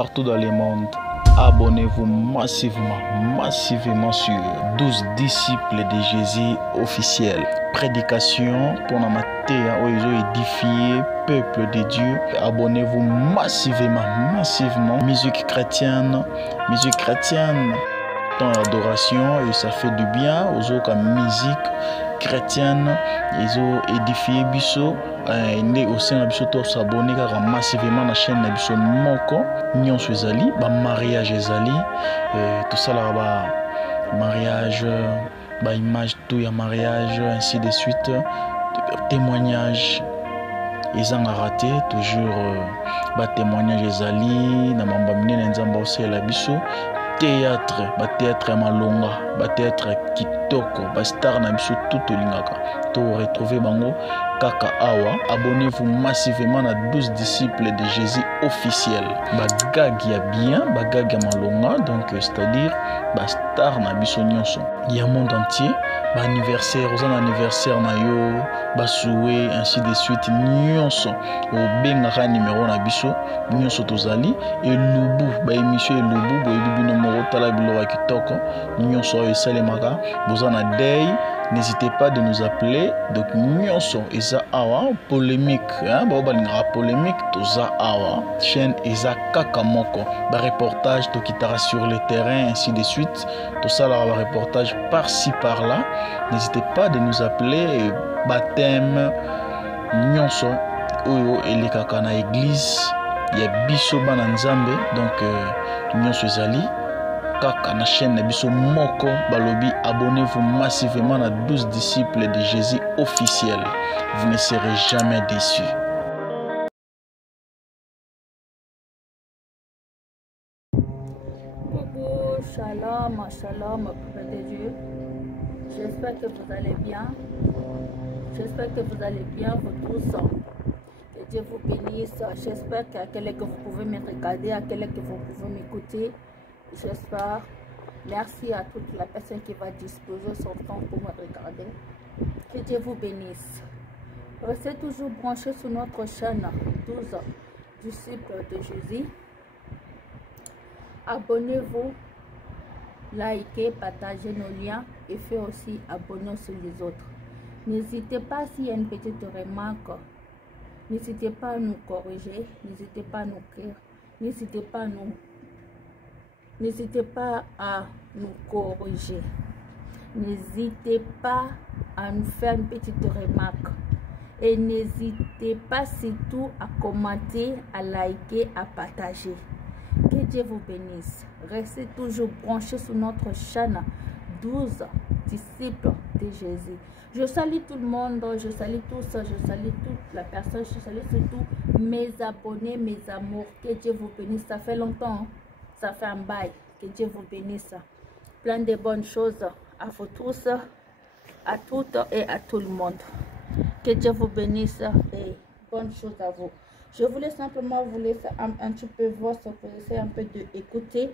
partout dans le monde. Abonnez-vous massivement sur 12 disciples de Jésus officiels. Prédication pour la matière où ils ont édifié peuple de Dieu. Abonnez-vous massivement. Musique chrétienne, dans l'adoration, et ça fait du bien aux autres musique chrétienne. Ils ont édifié Bisso. Et aussi na biso to s'abonner massivement na chaîne na biso moko nyonso ezali ba mariage ezali tout ça là ba mariage ba image tout ya mariage ainsi de suite témoignage ils ont raté toujours ba témoignage ezali na mamba minene nzamba osela biso théâtre ya malonga ba théâtre kitoko ba star na biso tout olingaka to retrouver bango kaka awa. Abonnez-vous massivement à 12 disciples de Jésus officiels. Bagag ya bien, bagag ya malonga, donc c'est-à-dire ba star na biso nyonso ya monde entier, ba anniversaire, aux anniversaire na yo, ba souhait ainsi de suite nyonso au bengaka numéro na biso nyonso tozali et lubu ba émission et lubu bo bibino moko tala biloko kitoko nyonso esalemaka bozana day. N'hésitez pas de nous appeler. Donc, nyonso eza awa polémique, polémique toza awa chaîne eza kaka moko ba reportage to kitara sur le terrain ainsi de suite. Tout ça là ba reportage par-ci par-là. N'hésitez pas de nous appeler. Baptême nyonso oyo elekaka na église ya biso bana nzambe. Donc nyonso ezali kaka na chaîne na biso moko balobi. Abonnez-vous massivement à 12 disciples de Jésus officiels. Vous ne serez jamais déçus. Coucou, shalom, peuple de Dieu. J'espère que vous allez bien. J'espère que vous allez bien, vous tous. Que Dieu vous bénisse. J'espère qu'à quel que vous pouvez me regarder, à quel que vous pouvez m'écouter. J'espère. Merci à toute la personne qui va disposer son temps pour me regarder. Que Dieu vous bénisse. Restez toujours branchés sur notre chaîne 12 disciples de Jésus. Abonnez-vous, likez, partagez nos liens et faites aussi abonner sur les autres. N'hésitez pas s'il y a une petite remarque. N'hésitez pas à nous corriger. N'hésitez pas à nous écrire. N'hésitez pas à nous corriger. N'hésitez pas à nous faire une petite remarque. Et n'hésitez pas surtout à commenter, à liker, à partager. Que Dieu vous bénisse. Restez toujours branchés sur notre chaîne 12 disciples de Jésus. Je salue tout le monde, je salue tous, je salue toute la personne, je salue surtout mes abonnés, mes amours. Que Dieu vous bénisse. Ça fait longtemps. Ça fait un bail. Que Dieu vous bénisse. Plein de bonnes choses à vous tous, à toutes et à tout le monde. Que Dieu vous bénisse et bonnes choses à vous. Je voulais simplement vous laisser un petit peu voir, vous essayer un peu de écouter.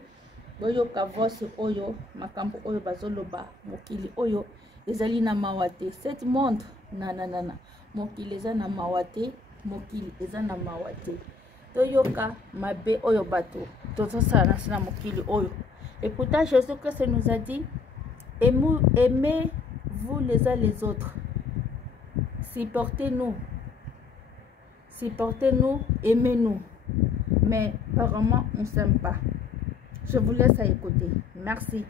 Boyo kavos oyo, makambo oyo bazoloba, mokili oyo, ezali na mawate. Cet monde, nanana, mokili eza na mawate, mokili eza na mawate. Toyoka mabe oyo bato tozo sana sina mokili oyo. Et pourtant Jésus-Christ nous a dit aimez-vous les uns les autres, supportez-nous, aimez-nous, mais apparemment on ne s'aime pas. Je vous laisse à écouter. Merci.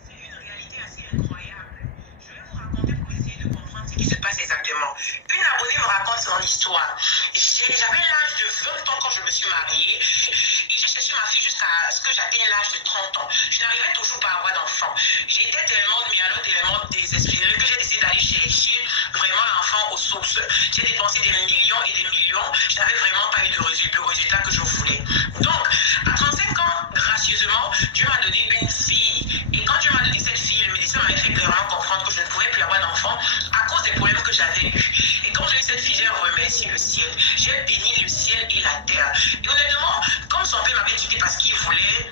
C'est une réalité assez incroyable. Je vais vous raconter pour essayer de comprendre ce qui se passe exactement. Une abonnée me raconte son histoire. J'avais l'âge de 20 ans quand je me suis mariée. Et j'ai cherché ma fille jusqu'à ce que j'atteigne l'âge de 30 ans. Je n'arrivais toujours pas à avoir d'enfant. J'étais tellement désespérée que j'ai décidé d'aller chercher vraiment l'enfant aux sources. J'ai dépensé des millions et des millions. Je n'avais vraiment pas eu de résultat que je voulais. Donc, à 35 ans, gracieusement, Dieu m'a donné une fille. Et quand Dieu m'a donné cette fille, le médecin m'avait fait clairement comprendre que je ne pouvais plus avoir d'enfant à cause des problèmes que j'avais eus. Et quand j'ai eu cette fille, j'ai remercié le ciel. J'ai béni le ciel et la terre. Et honnêtement, comme son père m'avait quitté parce qu'il voulait,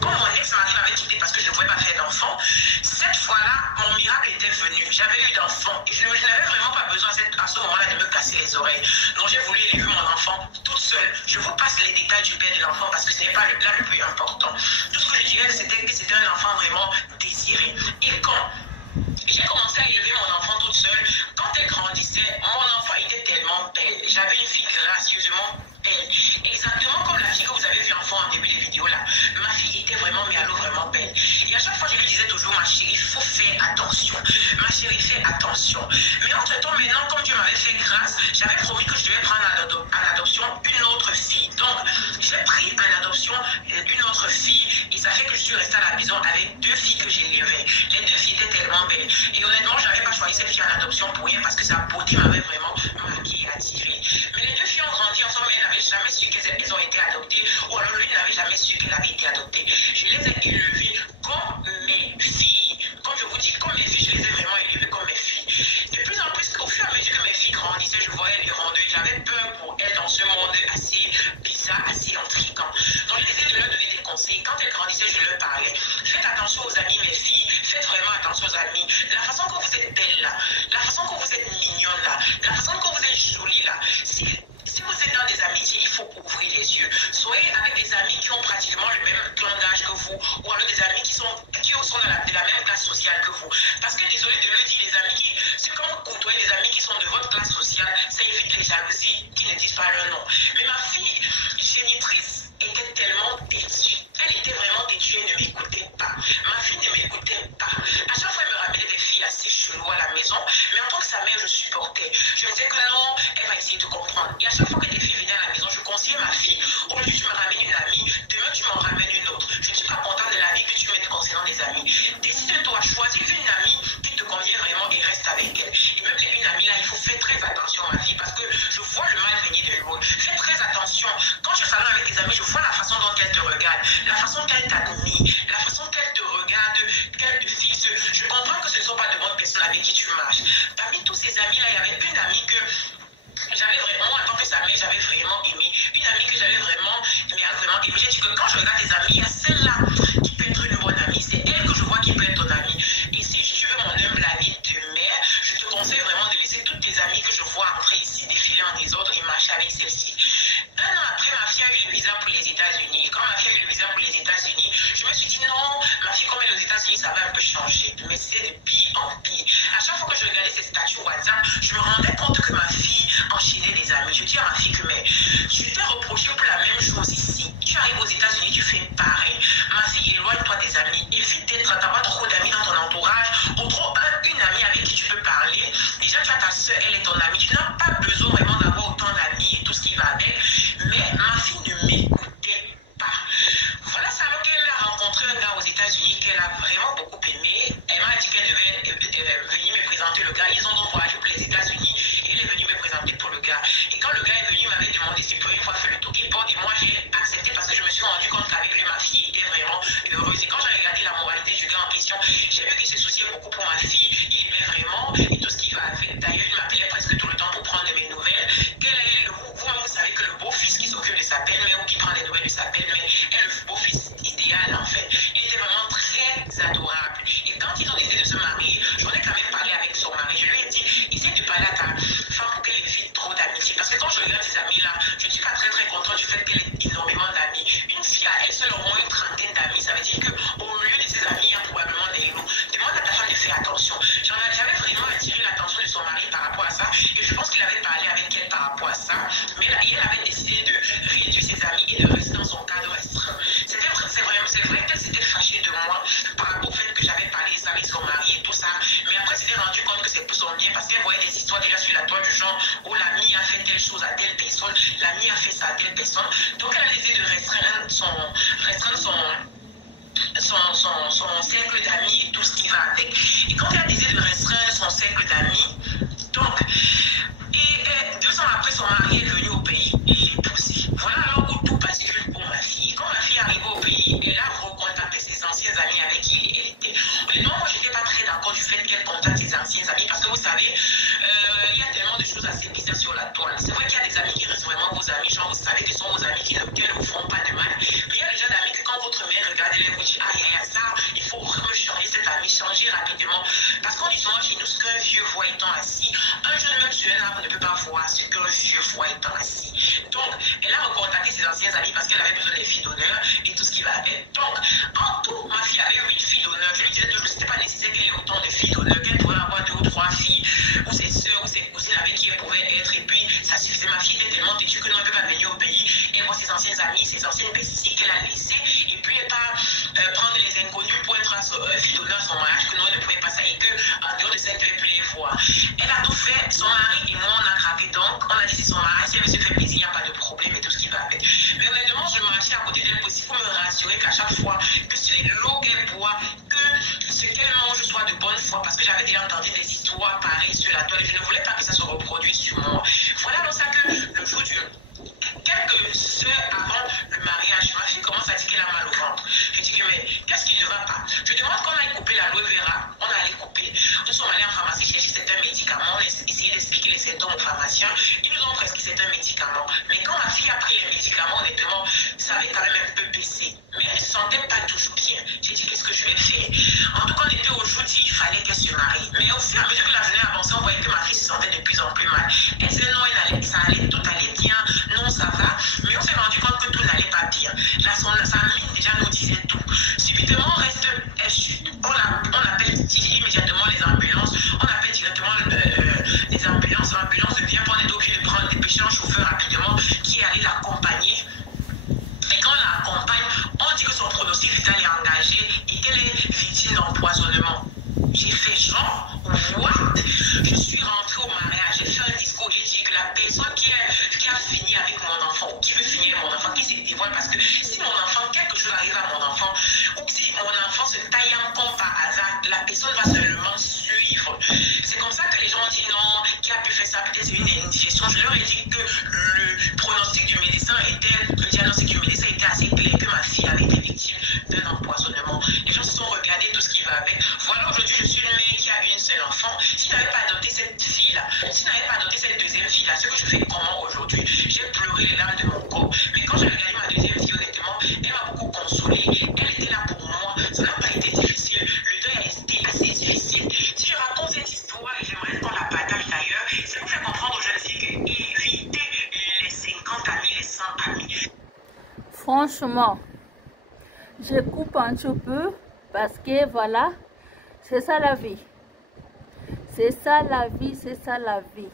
comme mon ex-mari m'avait quitté parce que je ne pouvais pas faire d'enfant, cette fois-là, mon miracle était venu. J'avais eu d'enfant. Et je n'avais vraiment pas besoin à ce moment-là de me casser les oreilles. Donc j'ai voulu élever mon enfant toute seule. seul. Je vous passe les détails du père de l'enfant parce que ce n'est pas là le plus important. Tout ce que je dirais, que c'était un enfant vraiment désiré. Et quand j'ai commencé à élever mon enfant toute seule, quand elle grandissait, mon enfant était tellement belle. J'avais une fille gracieusement belle. Exactement comme la fille que vous avez vue en début de vidéo là. Ma fille était vraiment, mais alors vraiment belle. Et à chaque fois, je lui disais toujours, ma chérie, il faut faire attention. Ma chérie, fais attention. Mais entre-temps, maintenant, comme Dieu m'avait fait grâce, j'avais promis que je devais prendre en adoption une autre fille. Donc, j'ai pris en adoption une autre fille. Et ça fait que je suis restée à la maison avec 2 filles que j'ai élevées. Les 2 filles étaient tellement belles. Et honnêtement, je n'avais pas choisi cette fille en adoption pour rien parce que sa beauté m'avait vraiment marqué et attiré. Mais les 2 filles ont grandi ensemble, mais elles n'avaient jamais su qu'elles ont été adoptées. Ou alors l'une n'avait jamais su qu'elle avait été adoptée. Je les ai élevées comme mes filles. Comme je vous dis, comme mes filles, je les ai vraiment élevées comme mes filles. De plus en plus, au fur et à mesure que mes filles grandissaient, je voyais les rondeurs. J'avais peur pour elles dans ce monde assez bizarre, assez intriguant. Donc je les ai de leur donner des conseils. Quand elles grandissaient, je leur parlais. Faites attention aux amis, mes filles. Faites vraiment attention aux amis. La façon que vous êtes belle là, la façon que vous êtes mignonne là, la façon que vous êtes jolie là. Si vous êtes dans des amitiés, il faut ouvrir les yeux. Soyez avec des amis qui ont pratiquement le même langage que vous, ou alors des amis qui sont de la même classe sociale que vous. Parce que désolé de le dire, les amis c'est quand vous côtoyez des amis qui sont de votre classe sociale, ça évite les jalousies qui ne disent pas leur nom. Mais ma fille génitrice était tellement têtue. Elle était vraiment têtue, elle ne m'écoutait pas. Ma fille ne m'écoutait pas. À chaque fois, elle me ramenait des filles assez cheloues à la maison, mais en tant que sa mère, je supportais. Je me disais que non, elle va essayer de comprendre. Et à chaque fois que des filles venaient à la maison, je conseillais ma fille. Aujourd'hui, tu me ramènes une amie, demain, tu m'en ramènes une autre. Je ne suis pas contente de la vie que tu mettes concernant des amis. Décide-toi, choisis une amie qui te convient vraiment et reste avec elle. Et même une amie là, il faut faire très attention à ma vie parce que je vois le mal venir de loin. Fais très attention. Quand tu salons avec tes amis, je vois la façon dont elle te regarde, la façon qu'elle t'admire, la façon qu'elle te regarde, qu'elle te fixe. Je comprends que ce ne sont pas de bonnes personnes avec qui tu marches. Parmi tous ces amis-là, il y avait une amie que j'avais vraiment, en tant que sa mère, j'avais vraiment aimé. Une amie que j'avais vraiment aimé. J'ai dit que quand je regarde tes amis, il y a celle-là qui peut être une bonne amie. C'est elle que je vois qui peut être ton amie. Et si tu veux mon humble avis de mère, je te conseille vraiment de laisser toutes tes amies que je vois entrer ici, défiler en les autres et marcher avec celle-ci. Un an après, ma fille a eu le visa pour les États-Unis. Quand ma fille a eu le visa pour les États-Unis, je me suis dit non, ma fille, comme elle est aux États-Unis, ça va un peu changer. Mais c'est de pire en pire. À chaque fois que je regardais ses statuts WhatsApp, je me rendais compte que ma fille enchaînait des amis. Je dis à ma fille que mais je t'ai reproché pour la même chose ici. Tu arrives aux États-Unis, tu fais pareil. Ma fille, éloigne-toi des amis. Évite d'être, t'as pas trop d'amis dans ton entourage. Ou trop une amie avec qui tu peux parler. Déjà, tu as ta soeur, elle est ton amie. Tu n'as pas besoin vraiment d'avoir autant d'amis et tout ce qui va avec. Mais ma fille ne m'écoutait pas. Voilà, c'est alors qu'elle a rencontré un gars aux États-Unis qu'elle a vraiment beaucoup aimé. Elle m'a dit qu'elle devait venir me présenter le gars. Ils ont donc voyagé pour les États-Unis et elle est venue me présenter pour le gars. Et quand le gars est venu, il m'avait demandé si pour une fois faire le talking point. Et moi, j'ai accepté parce que je me suis rendu compte qu'avec lui, ma fille était vraiment heureuse. Et quand j'ai regardé la moralité du gars en question, j'ai vu qu'il se souciait beaucoup pour ma fille. Il aimait vraiment et tout ce qui va avec. D'ailleurs, il m'appelait presque tout le temps pour prendre de mes nouvelles. Vous-même, vous savez que le beau-fils qui s'occupe de sa belle-mère ou qui prend des nouvelles de sa belle-mère est le beau-fils idéal en fait. Il était vraiment très adorable. Et quand ils ont décidé de se marier, j'en ai quand même parlé avec son mari. Je lui ai dit, essaie de parler à ta femme pour qu'elle évite trop d'amitié. Parce que quand je regarde ces amis-là, je ne suis pas très content du fait qu'elle ait énormément d'amis. Une fille a elle seule au moins une trentaine d'amis. Ça veut dire qu'au milieu de ses amis, il y a probablement des loups. Demande à ta femme de faire attention. J'avais vraiment attiré l'attention de son mari par rapport à ça. Et je pense qu'il avait parlé avec elle par rapport à ça. Mais là, elle avait décidé de réduire ses amis et de rester dans son cadre restreint. C'est vrai qu'elle s'était fâchée de moi par rapport au fait que j'avais parlé ça avec son mari et tout ça. Mais après, elle s'était rendu compte que c'est pour son bien parce qu'elle voyait des histoires déjà sur la toile du genre où l'ami a fait telle chose à telle personne, l'ami a fait ça à telle personne. Donc elle a décidé de restreindre son cercle d'amis et tout ce qui va avec. Et quand elle a décidé de restreindre son cercle d'amis, donc, et 2 ans après, son mari est venu au pays et il est poussé. Voilà alors où tout bascule pour ma fille. Et quand ma fille est arrivée au pays, elle a recontacté ses anciens amis avec qui elle était. Honnêtement, moi, je n'étais pas très d'accord du fait qu'elle contacte ses anciens amis parce que vous savez, il y a tellement de choses assez bizarres sur la toile. C'est vrai qu'il y a des amis qui restent vraiment vos amis, genre vous savez qu'ils sont vos amis qui ne vous feront pas de mal. Mais il y a déjà d'amis que quand votre mère regarde, elle vous dit, ah, il y a ça, il faut changer cet ami, changer rapidement. amis, ses anciennes besties qu'elle a laissées, et puis ne pas prendre les inconnus pour être fille d'honneur à son mariage, que nous elle ne pouvait pas ça, et qu'en dehors de ça, elle devait plus les voir. Elle a tout fait, son mari et moi, on a craqué donc, on a dit c'est son mari, si elle se fait plaisir, il n'y a pas de problème et tout ce qui va avec. Mais honnêtement, je marchais à côté d'elle possible pour me rassurer qu'à chaque fois que c'est l'eau qu'elle boit, que ce qu'elle mange soit de bonne foi, parce que j'avais déjà entendu des histoires pareilles sur la toile, et je ne voulais pas que ça se reproduise sur moi. Voilà donc ça que le jour du... Quelques heures avant le mariage, ma fille commence à dire qu'elle a mal au ventre. Je dis que mais qu'est-ce qui ne va pas? Je demande qu'on aille couper l'aloe vera. On a allé couper. Nous sommes allés en pharmacie chercher certains médicaments. On a essayé d'expliquer les symptômes aux pharmaciens. Ils nous ont prescrit certains médicaments. Mais quand ma fille a pris les médicaments, honnêtement, ça avait quand même un peu baissé. Mais elle ne se sentait pas toujours bien. J'ai dit qu'est-ce que je vais faire? En tout cas, on était au jour dit il fallait qu'elle se marie. Mais au fur et à mesure que la journée avançait, on voyait que ma fille se sentait de plus en plus mal. Elle disait non, ça allait, tout allait bien. Non, ça va. Mais on s'est rendu compte que tout n'allait pas bien. Là, sa mine déjà nous disait tout. Subitement, on reste, elle chute. On appelle immédiatement les ambulances. On appelle directement les ambulances. L'ambulance vient pour on est obligé de prendre des péchés en chauffeur rapidement qui allait l'accompagner. Et quand on l'accompagne, on dit que son pronostic vital est engagé et qu'elle est victime d'empoisonnement. J'ai fait genre, what? Je suis rentrée au mariage, j'ai fait un discours, j'ai dit que la personne qui a fini avec mon enfant, ou qui veut finir avec mon enfant, qui se dévoile, parce que si mon enfant, quelque chose arrive à mon enfant, ou si mon enfant se taille en compte par hasard, la personne va seulement suivre. C'est comme ça que les gens ont dit non, qui a pu faire ça, peut-être c'est une indigestion. Je leur ai dit que le pronostic du médecin était, le diagnostic du médecin était assez clair, que ma fille avait été victime d'un empoisonnement. Les gens se sont regardés tout ce qui va avec. Voilà, aujourd'hui, je suis une mère qui a une seule enfant. Si je n'avais pas adopté cette fille-là, si je n'avais pas adopté cette deuxième fille-là, ce que je fais comment aujourd'hui? J'ai pleuré les larmes de mon corps. Mais quand j'ai regardé ma deuxième fille, honnêtement, elle m'a beaucoup consolée. Elle était là pour moi. Ça n'a pas été difficile. Le deuil a été assez difficile. Si je raconte cette histoire et j'aimerais qu'on la partage d'ailleurs, c'est pour faire comprendre aux jeunes filles qu'éviter les 50 amis, les 100 amis. Franchement, je coupe un petit peu parce que voilà, c'est ça la vie. C'est ça la vie, c'est ça la vie.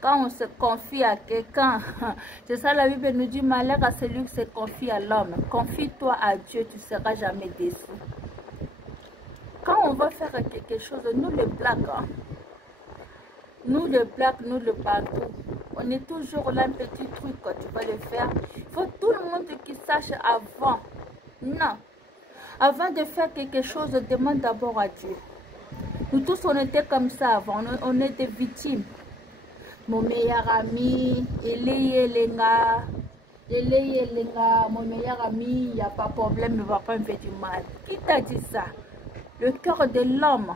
Quand on se confie à quelqu'un, c'est ça la Bible nous dit, malheur à celui qui se confie à l'homme. Confie-toi à Dieu, tu ne seras jamais déçu. Quand on va faire quelque chose, nous les Blacks, hein, nous les Blacks, nous le partout, on est toujours là, un petit truc quand tu vas le faire. Il faut tout le monde qui sache avant. Non. Avant de faire quelque chose, demande d'abord à Dieu. Nous tous, on était comme ça avant. On était victimes. Mon meilleur ami, mon meilleur ami, il n'y a pas de problème, ne va pas me faire du mal. Qui t'a dit ça? Le cœur de l'homme.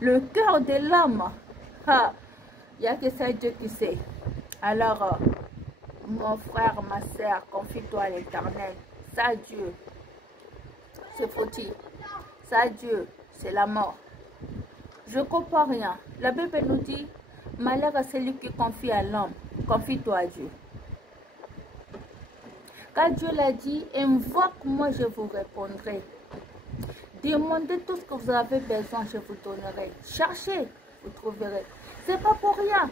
Le cœur de l'homme. Il n'y a que ça Dieu qui sait. Alors, mon frère, ma soeur, confie-toi à l'Éternel. Ça, Dieu, c'est foutu. Ça, Dieu, c'est la mort. Je ne comprends rien. La Bible nous dit, malheur à celui qui confie à l'homme. Confie-toi à Dieu. Quand Dieu l'a dit, invoque-moi, je vous répondrai. Demandez tout ce que vous avez besoin, je vous donnerai. Cherchez, vous trouverez. C'est pas pour rien.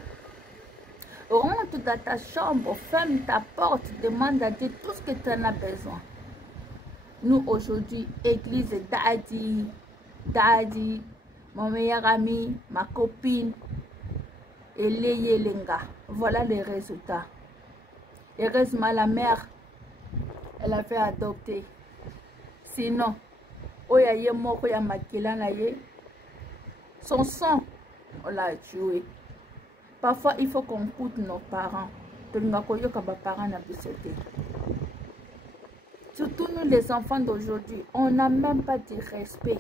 Rentre dans ta chambre, ferme ta porte, demande à Dieu tout ce que tu en as besoin. Nous aujourd'hui, église Daddy, mon meilleur ami, ma copine, et Lenga. Voilà les résultats. Heureusement, la mère, elle avait adopté. Sinon, son sang, on l'a tué. Parfois, il faut qu'on coûte nos parents. Surtout nous, les enfants d'aujourd'hui, on n'a même pas de respect.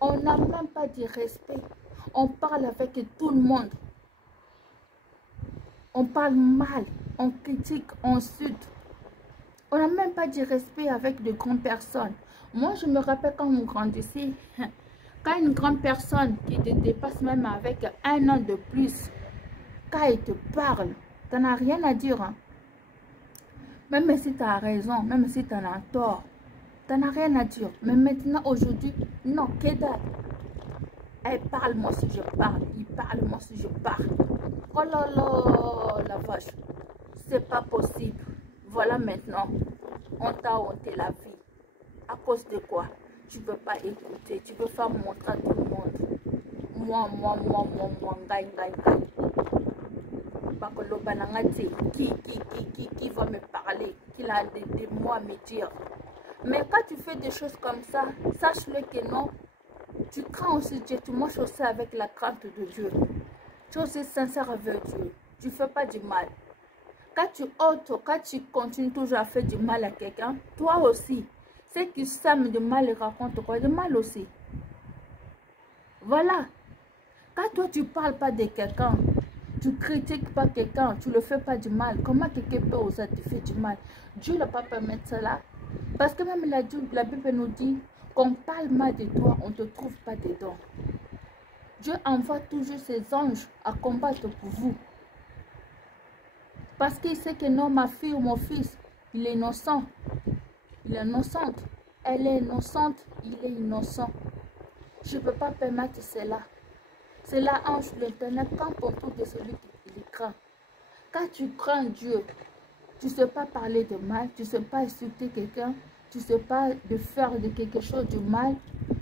On n'a même pas de respect. On parle avec tout le monde. On parle mal, on critique, on insulte. On n'a même pas de respect avec de grandes personnes. Moi, je me rappelle quand on grandissait, quand une grande personne qui te dépasse même avec un an de plus, quand elle te parle, tu n'as rien à dire. Hein? Même si tu as raison, même si tu en as tort, tu n'as rien à dire. Mais maintenant, aujourd'hui, non, que dalle. Elle parle, moi si je parle. Il parle, moi si je parle. Oh là là, la vache. C'est pas possible. Voilà maintenant. On t'a honté la vie. À cause de quoi? Tu ne veux pas écouter. Tu veux faire montrer à tout le monde. Moi, gagne. Qui va me parler? Qui a des mots à me dire? Mais quand tu fais des choses comme ça, sache-le que non. Tu crains aussi Dieu. Tu marches aussi avec la crainte de Dieu. Tu es aussi sincère avec Dieu. Tu ne fais pas du mal. Quand tu ôtes, quand tu continues toujours à faire du mal à quelqu'un, toi aussi, ceux qui sèment du mal, ils racontent quoi? Du mal aussi. Voilà. Quand toi, tu ne parles pas de quelqu'un, tu ne critiques pas quelqu'un, tu ne le fais pas du mal, comment quelqu'un peut oser te faire du mal? Dieu ne va pas permettre cela. Parce que même la Bible nous dit qu'on parle mal de toi, on ne te trouve pas dedans. Dieu envoie toujours ses anges à combattre pour vous. Parce qu'il sait que non, ma fille ou mon fils, il est innocent. Il est innocente. Elle est innocente, il est innocent. Je ne peux pas permettre cela. Cela entre l'internet quand autour de celui qui craint. Quand tu crains Dieu, tu ne sais pas parler de mal, tu ne sais pas insulter quelqu'un, tu ne sais pas de faire de quelque chose de mal,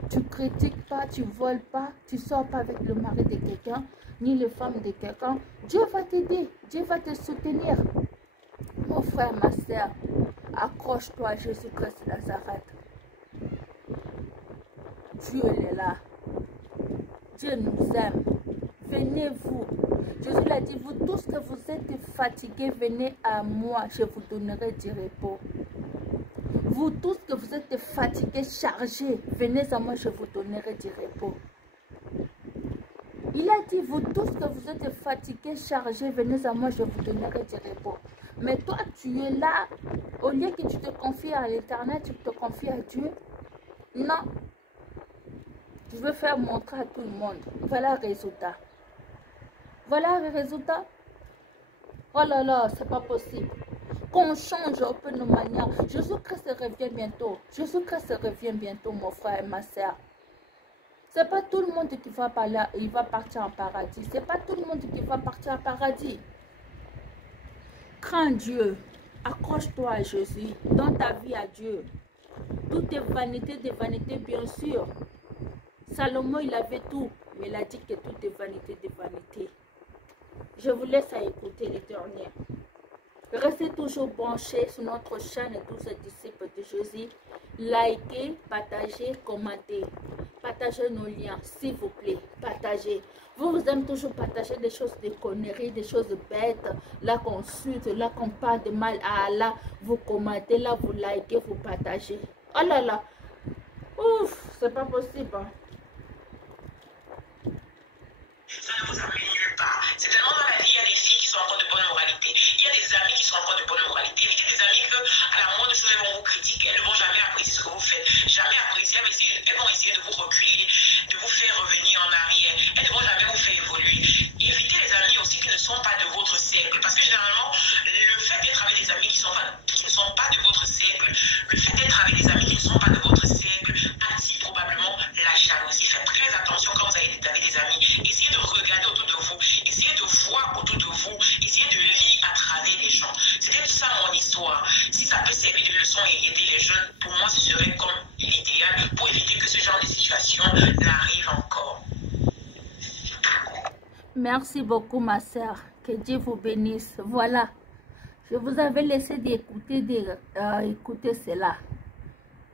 tu ne critiques pas, tu ne voles pas, tu ne sors pas avec le mari de quelqu'un, ni les femmes de quelqu'un. Dieu va t'aider, Dieu va te soutenir. Mon frère, ma soeur, accroche-toi à Jésus-Christ de Nazareth. Dieu est là. Dieu nous aime. Venez-vous. Jésus l'a dit, vous tous que vous êtes fatigués, venez à moi, je vous donnerai du repos. Vous tous que vous êtes fatigués, chargés, venez à moi, je vous donnerai du repos. Il a dit, vous tous que vous êtes fatigués, chargés, venez à moi, je vous donnerai du repos. Mais toi, tu es là, au lieu que tu te confies à l'Éternel, tu te confies à Dieu. Non. Je veux faire montrer à tout le monde. Voilà le résultat. Voilà le résultat. Oh là là, c'est pas possible. Qu'on change un peu nos manières. Jésus-Christ revient bientôt. Jésus-Christ revient bientôt, mon frère et ma soeur. C'est pas tout le monde qui va parler, il va partir en paradis. C'est pas tout le monde qui va partir en paradis. Crains Dieu. Accroche-toi à Jésus. Donne ta vie à Dieu. Tout est vanité de vanité, bien sûr. Salomon, il avait tout, mais il a dit que tout est vanité de vanité. Je vous laisse à écouter les derniers. Restez toujours branchés sur notre chaîne 12 disciples de Jésus. Likez, partagez, commentez. Partagez nos liens, s'il vous plaît. Partagez. Vous aimez toujours partager des choses, des conneries, des choses bêtes. Là qu'on insulte, là qu'on parle de mal à Allah. Vous commentez, là vous likez, vous partagez. Oh là là. Ouf, c'est pas possible. Hein. Ça ne vous amène nulle part. C'est tellement dans la vie, il y a des filles qui sont encore de bonne moralité. Il y a des amis qui sont encore de bonne moralité. Évitez des amis que, à la moindre chose, elles vont vous critiquer. Elles ne vont jamais apprécier ce que vous faites. Jamais apprécier. Elles vont essayer de vous reculer, de vous faire revenir en arrière. Elles ne vont jamais vous faire évoluer. Évitez les amis aussi qui ne sont pas de votre cercle. Parce que généralement, le fait d'être avec des amis qui ne sont pas de votre cercle, le fait d'être avec des amis qui ne sont pas de votre cercle, attire probablement la jalousie. Faites très attention quand vous avez des amis. Essayez de regarder autour de vous, essayez de voir autour de vous, essayez de lire à travers les gens. C'était ça mon histoire. Si ça peut servir de leçon et aider les jeunes, pour moi ce serait comme l'idéal pour éviter que ce genre de situation n'arrive encore. Merci beaucoup ma soeur, que Dieu vous bénisse. Voilà, je vous avais laissé d'écouter cela.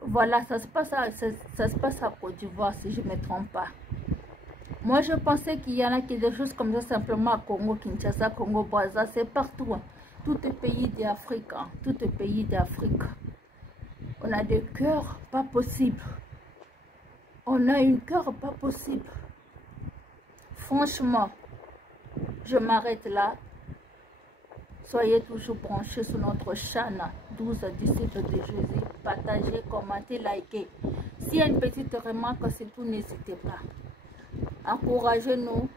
Voilà, ça se passe à Côte d'Ivoire si je ne me trompe pas. Moi, je pensais qu'il y en a qui des choses comme ça simplement à Congo, Kinshasa, Congo, Brazza, c'est partout. Hein. Tout est pays d'Afrique. Hein. Tout est pays d'Afrique. On a des cœurs pas possibles. On a une cœur pas possible. Franchement, je m'arrête là. Soyez toujours branchés sur notre chaîne 12 disciples de Jésus. Partagez, commentez, likez. S'il y a une petite remarque, c'est tout, n'hésitez pas. Encouragez-nous,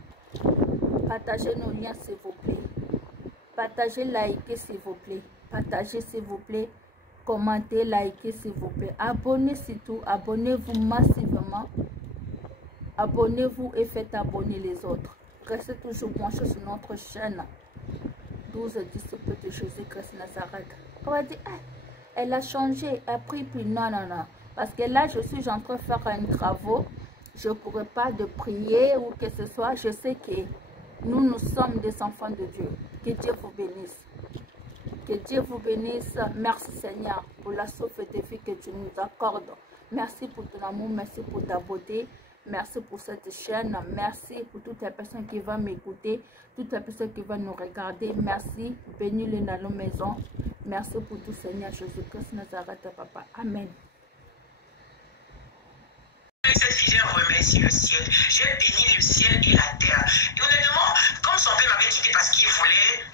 partagez nos liens s'il vous plaît, partagez, likez s'il vous plaît, partagez s'il vous plaît, commentez, likez s'il vous plaît, abonnez surtout, abonnez-vous massivement, abonnez-vous et faites abonner les autres. Restez toujours branchés sur notre chaîne 12 disciples de Jésus-Christ Nazareth. On va dire, elle a changé, elle a pris plus. Non. Parce que là, je suis en train de faire un travail. Je ne pourrais pas de prier ou que ce soit. Je sais que nous sommes des enfants de Dieu. Que Dieu vous bénisse. Que Dieu vous bénisse. Merci Seigneur pour la souffle de vie que tu nous accordes. Merci pour ton amour, merci pour ta beauté. Merci pour cette chaîne. Merci pour toutes les personnes qui vont m'écouter. Toutes les personnes qui vont nous regarder. Merci. Bénis-les dans nos maisons. Merci pour tout Seigneur Jésus-Christ Nazareth, Papa. Amen. Cette fille, j'ai remercié le ciel, j'ai béni le ciel et la terre. Et honnêtement, comme son père m'avait quitté parce qu'il voulait,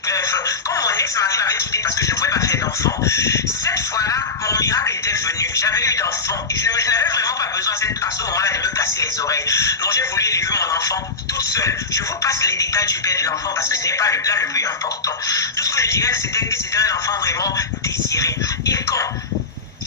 comme mon ex-mari m'avait quitté parce que je ne pouvais pas faire d'enfant, cette fois-là, mon miracle était venu. J'avais eu d'enfant et je n'avais vraiment pas besoin à ce moment-là de me casser les oreilles. Donc j'ai voulu élever mon enfant toute seule. Je vous passe les détails du père de l'enfant parce que ce n'est pas là le plus important. Tout ce que je dirais, c'était que c'était un enfant vraiment désiré. Et quand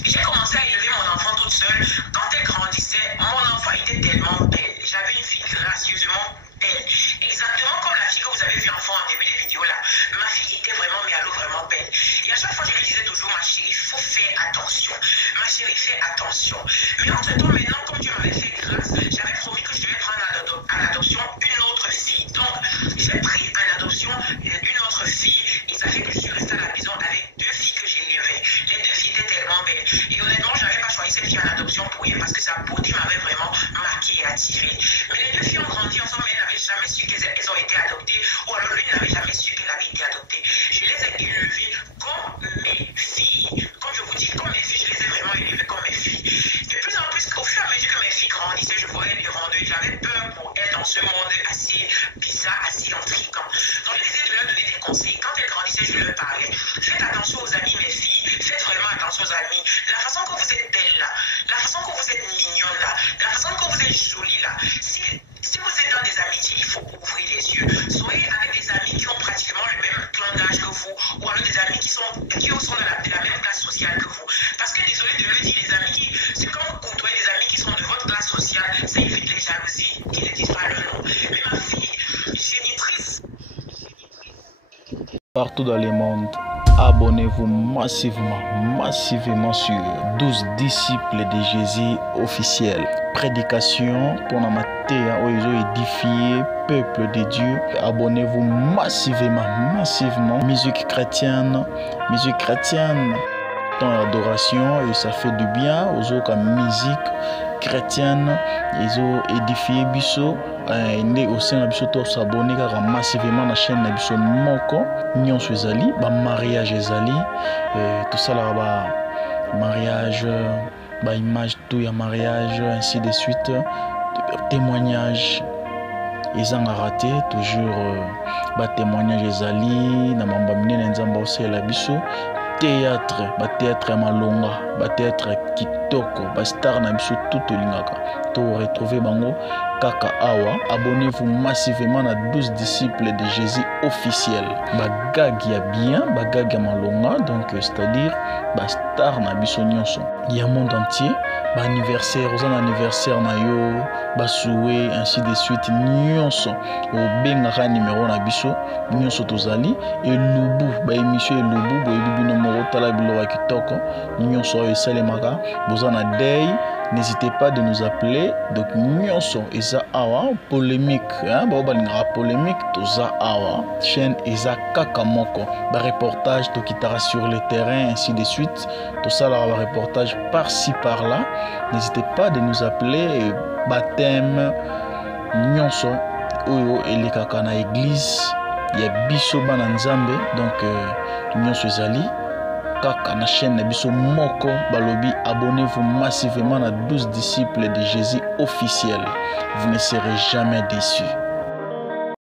j'ai commencé à élever mon enfant toute seule, quand elle grandissait, mon enfant était tellement belle. J'avais une fille gracieusement belle. Exactement comme la fille que vous avez vue enfant en début de vidéo là. Ma fille était vraiment, mais alors vraiment belle. Et à chaque fois, je lui disais toujours, ma chérie, il faut faire attention. Ma chérie, fais attention. Mais entre-temps, maintenant, comme Dieu m'avait fait grâce, j'avais promis que je devais prendre en adoption une autre fille. Donc, j'ai pris en adoption une autre fille. Et ça fait que je suis restée à la maison avec 2 filles que j'ai élevées. Les 2 filles étaient tellement belles. Et honnêtement, je n'avais pas choisi cette fille en adoption pour rien parce que sa beauté m'avait vraiment marqué et attiré. Mais les 2 filles ont grandi ensemble, mais elles n'avaient jamais su qu'elles ont été adoptées. Ou alors l'une n'avait jamais su qu'elle avait été adoptée. Je les ai élevées comme mes filles. Comme je vous dis, comme mes filles, je les ai vraiment élevées comme mes filles. De plus en plus, au fur et à mesure que mes filles grandissaient, je voyais les rondeurs. J'avais peur pour elles dans ce monde assez bizarre, assez intriguant. Donc je disais de leur donner des conseils. Quand elles grandissaient, je leur parlais. Faites attention aux amis, mes filles. Faites vraiment attention aux amis. La façon que vous êtes belle là, la façon que vous êtes mignonne là, la façon que vous êtes jolie là. Si vous êtes dans des amitiés, il faut ouvrir les yeux. Soyez avec des amis qui ont pratiquement le même plan d'âge que vous, ou alors des amis qui sont de la même classe sociale que vous. Parce que désolé de le dire, les amis c'est quand vous côtoyez des amis qui sont de votre classe sociale, ça évite les jalousies qui ne disent pas leur nom. Mais ma fille, génitrice. Partout dans le monde, abonnez-vous massivement sur 12 disciples de Jésus officiels. Prédication pour la matière où ils ont édifié peuple de Dieu. Abonnez-vous massivement. Musique chrétienne, dans l'adoration, et ça fait du bien aux autres musique chrétienne. Ils ont édifié biso. Nde aussi na biso to s'abonner car massivement na chaîne na biso moko nyonso ezali ba mariage ezali tout ça là ba mariage ba image tout ya mariage ainsi de suite témoignage ezanga raté toujours ba témoignage ezali na mamba minene nzamba osela biso théâtre ya malonga théâtre kitoko ba star na biso tout olingaka to retrouver bango kaka awa. Abonnez-vous massivement à 12 disciples de Jésus officiels. Bagag ya bien, bagag ya malonga, donc c'est-à-dire ba star na biso nyonso ya monde entier. Ba anniversaire, aux anniversaire na yo, ba souhait ainsi de suite nyonso. O benga numéro na biso nyonso tozali et lubu ba émission et lubu bo bibino moko tala bilo kitoko nyonso e salemaka bozana day. N'hésitez pas de nous appeler. Donc, nyonso eza awa polémique, polémique toza awa chaîne eza kaka moko. Ba reportage to kitara sur le terrain ainsi de suite. Tout ça là, ba reportage par-ci par-là. N'hésitez pas de nous appeler. Baptême nyonso oyo elekaka na église ya biso bana nzambe. Donc nyonso ezali kaka na chaîne na biso moko balobi. Abonnez-vous massivement à 12 disciples de Jésus officiels. Vous ne serez jamais déçus.